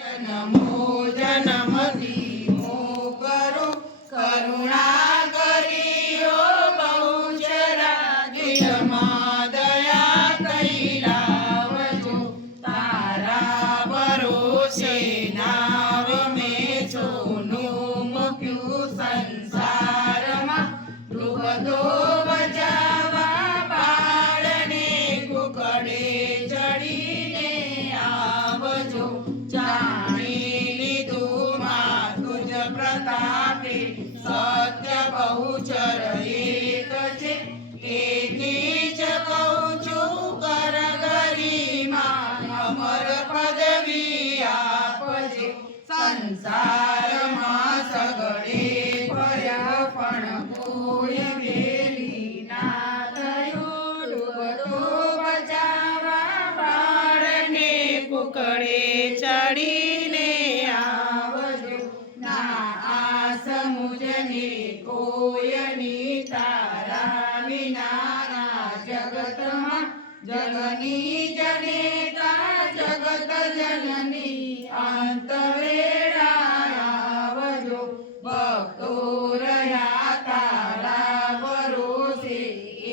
जन्मो जन्मधीमो करो करुणा करियो बहुचरा दिलमा दया कैलावजो तारा भरोसे नाव में सोનું મૂક્યું સંસારમાં ડૂબતો બચાવવા બાળને કુકડે ચડીને આવજો જાણી લીધું માં તુજ પ્રતાપે સત્ય બહુચર એક છે તેથી જ કહું છું કર ગરિમા અમર પદવી આપજે સંસારમાં સગડે ફર્યા પણ કોઈ વેલી ના થયો ડૂબતો બચાવવા બાળને કુકડે ચડીને આવજો ના આ સમુજને કોયની તારા વિના જગતમાં જગની જનેતા જગત જનની અંત વેળા આવજો ભક્તો રહ્યા તારા ભરોસે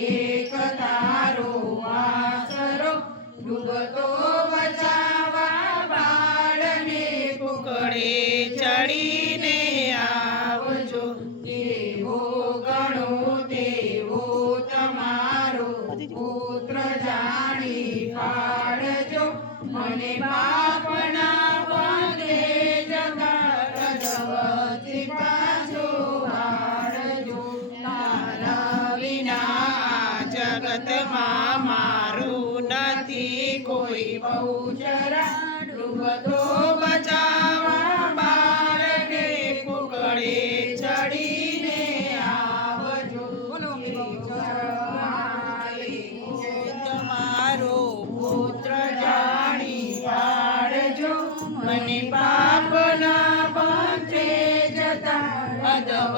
એક તારો આસરો ડૂબતો બચાવવા બાળને કુકડે ચડીને આવજો જેવો ગણો તેવો તમારો પુત્ર જાણી પાડજો મને પાપના પંથે જગત જગતથી પાછો વાળજો તારા વિના જગતમાં મારું નથી કોઈ બહુચરા ડૂબતો બચાવવા બાળને કુકડે ચડીને આવજો તમારો પુત્ર જાણી પાડજો મને પાપના પંથે જતા અધવ